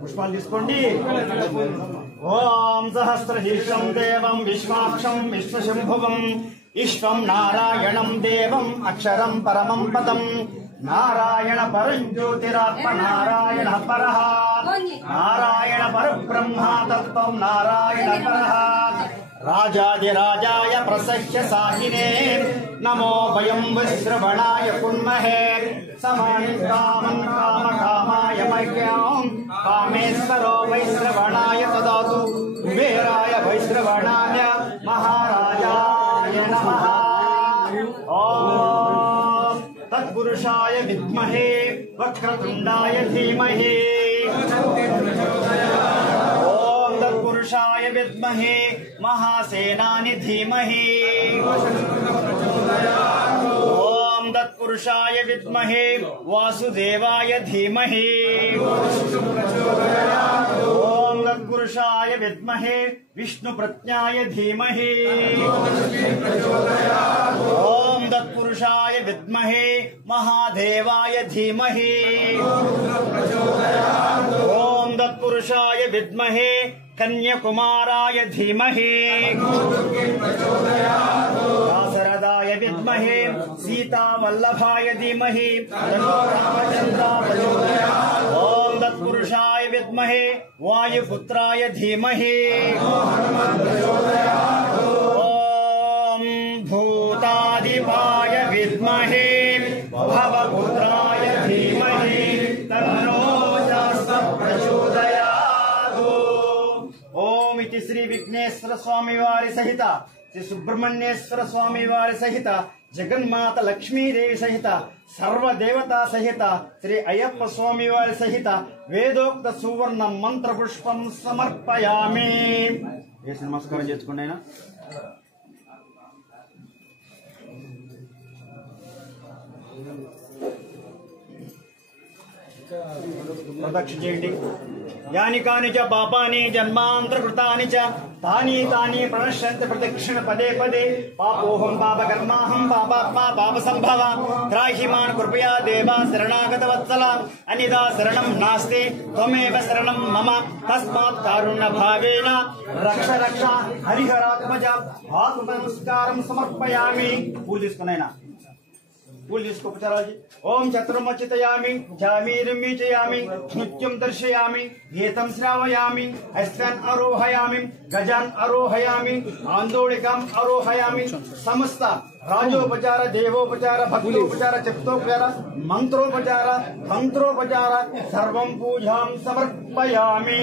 पुष्पाल ओम सहस्रशीर्षं देवं विश्वाक्षं विश्वशंभुवं ईश्वं नारायणं देवं अक्षरं परमं पदं नारायण परं ज्योतिरात्मा नारायण परः नारायण परब्रह्म तत्त्वं नारायण परः राजाधिराजाय प्रसह्य साहिने नमो वयं विश्रवणाय कुर्महे समानिकामं कामकामाय मह्यं कामेश्वरो वैश्रवणाय ददातु कुबेराय वैश्रवणाय महाराजाय नमः। ओम तत्पुरुषाय विद्महे वक्रतुंडाय धीमहि ओम तत्पुरुषाय विद्महे महासेनानि धीमहि ओम तत्पुरुषाय विद्महे वासुदेवाय धीमहि ओम तत्पुरुषाय विद्महे विष्णुप्रज्ञाय धीमहि ओम तत्पुरुषाय विद्महे महादेवाय धीमहि ओम तत्पुरुषाय विद्महे कन्याकुमाराय धीमहि दाशरथाय विद्महे सीतावल्लभाय धीमहि ओम तत्पुरुषाय विद्महे वायुपुत्राय धीमहि ओम भूतादिपाय विद्महे भवपुत्राय धीमहि तन्नो प्रचोदयात्। ओम इति श्री विघ्नेश्वर स्वामी वारि सहित श्री सुब्रह्मण्येश्वर स्वामी वारि सहित जगन्माता लक्ष्मीदेवी सहित सर्वदेवता सहित श्री अय्यप्प स्वामी वारि सहित वेदोक्त सुवर्ण मंत्र पुष्पं समर्पयामि। नमस्कार చేసుకోండి అయినా ప్రదక్షిణ చేయండి। యాని కాని చ పాపాని జన్మాంతరకృతాని చ తాని తాని ప్రణశ్యంతి ప్రదక్షిణ పదే పదే పాపోహం పాపకర్మాహం పాపాత్మా పాప సంభవ త్రాహి మాన్ కృపయా దేవా శరణాగత వత్సల అనిదా శరణం నాస్తి త్వమేవ శరణం మమ తస్మాత్ కారుణ్య భావేన రక్ష రక్ష హరిహరాత్మజ ఆత్మ నమస్కారం సమర్పయామి। పూజ తీసుకునైనా పూజ తీసుకోపచారాజీ। ఓం చతుర్మచితయామి జామీరుమీచయామి నృత్యం దర్శయామి గీతం శ్రావయామి హస్తాన్ ఆరోహయామి గజాన్ ఆరోహయామి ఆందోళికాం ఆరోహయామి। సమస్త రాజోపచార దేవోపచార భక్తోపచార చిత్తోపచార మంత్రోపచార తంత్రోపచార సర్వం పూజాం సమర్పయామి।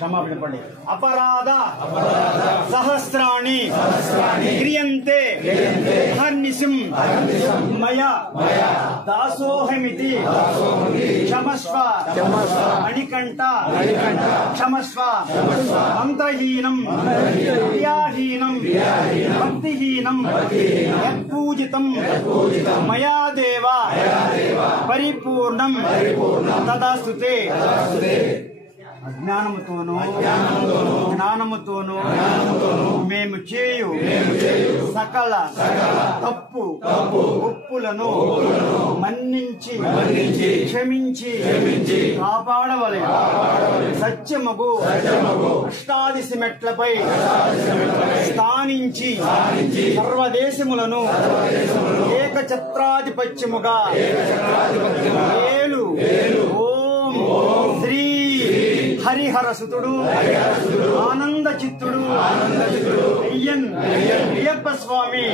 क्षमापण पड़े अपराध सहस्राणि क्रियन्ते हर्निशं मया दासोहमिति क्षमस्व मणिकंठ क्षमस्व मंत्रहीनं क्रियाहीनं भक्तिहीनं यत्पूजितं मया देव परिपूर्णं तदास्तुते। అజ్ఞానముతోనూ జ్ఞానముతోనూ మేము చేయు సకల తప్పు ఒప్పులను మన్నించి క్షమించి కాపాడవలె సత్యమగు అష్టాదశి మెట్లపై స్థానించి సర్వదేశములను ఏకఛత్రాధిపత్యముగా ఏలు ఓం శ్రీ హరిహర సుతుడు ఆనంద చిత్తుడు అయ్యన్ అయ్యప్ప స్వామి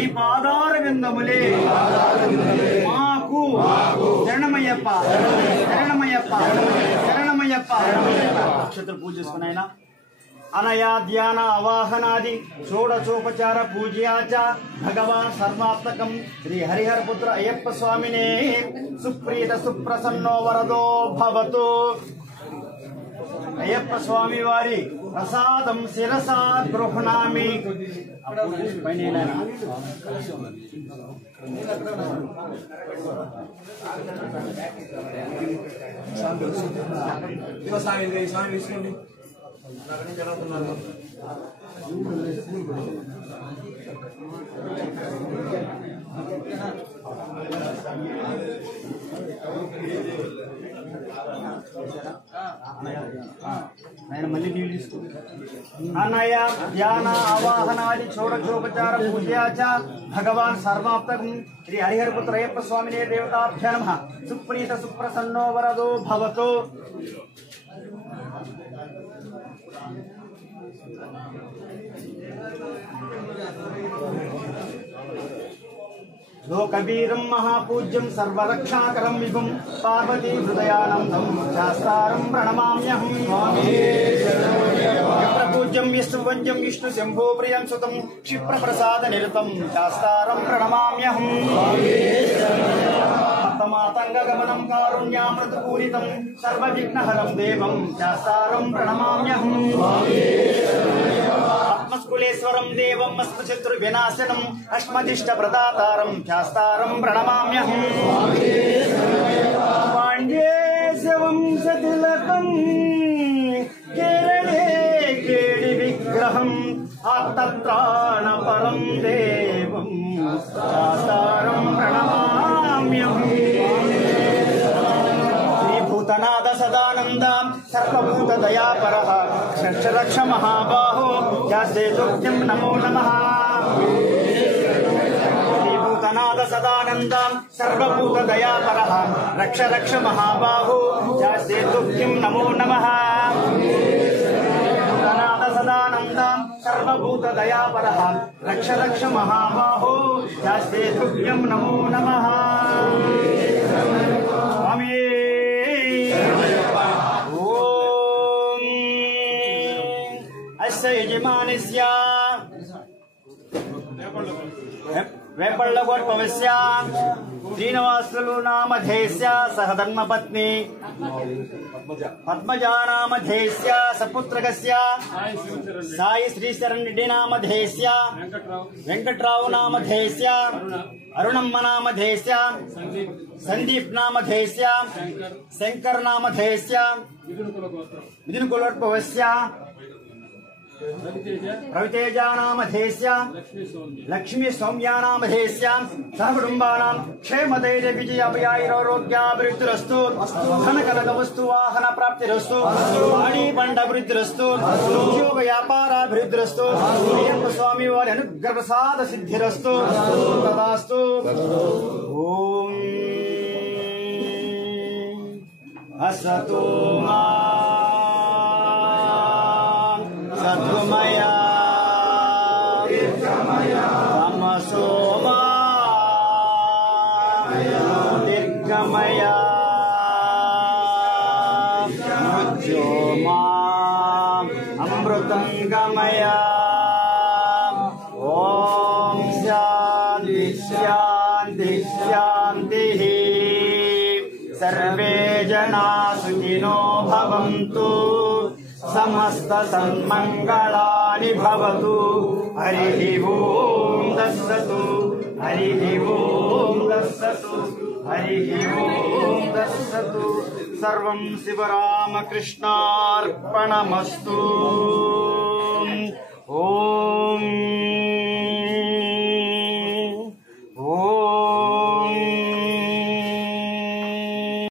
ఈ పాదార విందములే మాకు శరణమయ్యప్ప శరణమయ్యప్ప శరణమయ్యప్ప। నక్షత్ర పూజ చేసుకున్నాయన అనయా ధ్యాన అవాహనాది షోడశోపచార పూజ్యాచ భగవాన్ సర్వాత్మకం శ్రీ హరిహర పుత్ర అయ్యప్ప స్వామినే సుప్రీత సుప్రసన్నో వరదో భవతు। అయ్యప్ప స్వామి వారి ప్రసాదం శిరసా గృహ్ణామి। అనయ ధ్యాన ఆవాహనాది షోడశోపచార పూజయాచ భగవాన్ సర్వాప్తకం శ్రీ హరిహరపుత్ర అయ్యప్ప స్వామినే దేవతాభ్యో నమః సుప్రీత సుప్రసన్నో వరదో భవతు। లోకవీరం మహాపూజ్యం సర్వరక్షాకరం విభుం పార్వతీ హృదయానందం శాస్త్రారం ప్రణమామ్యహం. పూజ్యం విష్ణువంద్యం విష్ణు శంభో ప్రియం సుతం క్షిప్రప్రసాద నిరతం శాస్త్రారం ప్రణమామ్యహం. మాతంగగమనం కారుణ్యామృతపూరితం సర్వవిఘ్నహరం దేవం శాస్త్రారం ప్రణమామ్యహం. ఆత్మస్కులేశ్వరం దేవం అస్మశత్రువినాశనం అస్మదిష్ట ప్రదాతారం శాస్త్రారం ప్రణమామ్యహం. పాండ్యేశవంశతిలకం కేరళే కేళి విగ్రహం ఆత్తాత్రాణపరం దేవం శాస్త్రారం ప్రణమామ్యహం. శ్రీభూతనాథ సదానందం సర్వభూత దయాపరః రక్ష మహాబాహో యాసేతుభ్యం నమో నమః. శ్రీభూతనాథ సదానందం సర్వభూత దయాపరః రక్ష మహాబాహో యాసేతుభ్యం నమో నమః. భూతనాథ సదానందం సర్వభూత దయాపరః రక్ష మహాబాహో యాసేతుభ్యం నమో నమః. స్వామి యజమానిస్య వేపళ్ళగోట్పవస్య శ్రీనివాసులు నామధేస్య సహధర్మపత్ని పద్మజానామధేస్య సపుత్రకస్య సాయి శ్రీశరణ్రెడ్డి నామధేస్య వెంకట్రావు నామధేస్య అరుణమ్మ నామధేస్య సందీప్ నామధేస్య శంకర్ నామధేస్య మిథున కులోట్పవస్య రవితేజానామధేస్య లక్ష్మీ సౌమ్యానామధేస్య సహకుటుంబానాం క్షేమధైర్య విజయాభయారోగ్యాభివృద్ధిరస్తు. ధనకనక వస్తు వాహన ప్రాప్తిరస్తు. వాణి పండాభివృద్ధిరస్తు. ఉద్యోగ వ్యాపారాభివృద్ధిరస్తు. అయ్యప్ప స్వామి వారి అనుగ్రహ ప్రసాద సిద్ధిరస్తు. తదాస్తు. ఓం అసతో మా సద్గుమయా తమసో మా దీర్ఘమయా మృత్యోమా అమృతం గమయా. ఓం శాంతి శాంతి శాంతి. సర్వే జనా సుఖినో భవంతు. సమస్త సన్మంగళాని భవతు. హరి ఓం దస్సతు. హరి ఓం దస్సతు. హరి ఓం దస్సతు. సర్వం శివరామకృష్ణార్పణమస్తు.